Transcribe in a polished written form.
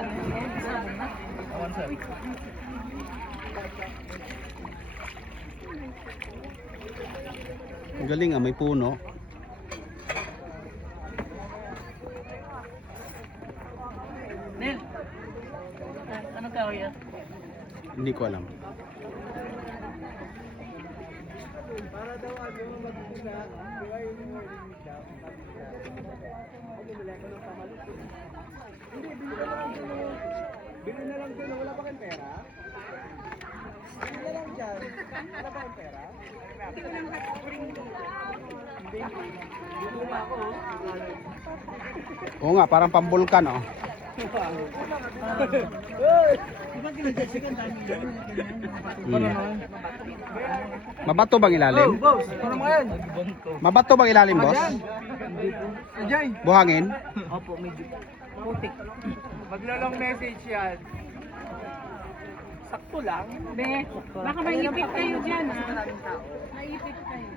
Ang galing may puno. Nel, anong kahoy yan? Hindi ko alam. Para daw magpula, buhay yung morning daw. Hindi, bili na lang din. Wala pa kayong pera? Bili na lang dyan. Wala pa kayong pera? Hindi ko lang hot-spring dito. Hindi na ako. Oo nga, parang pambulkan oh. Mabato bang ilalim? Boss, ano mo yan? Mabato bang ilalim, boss? Ajay. Buhangin? Opo, medyo putik. Maglalong message yan. Sakto lang. Be, baka maipit kayo dyan ha. Maipit kayo.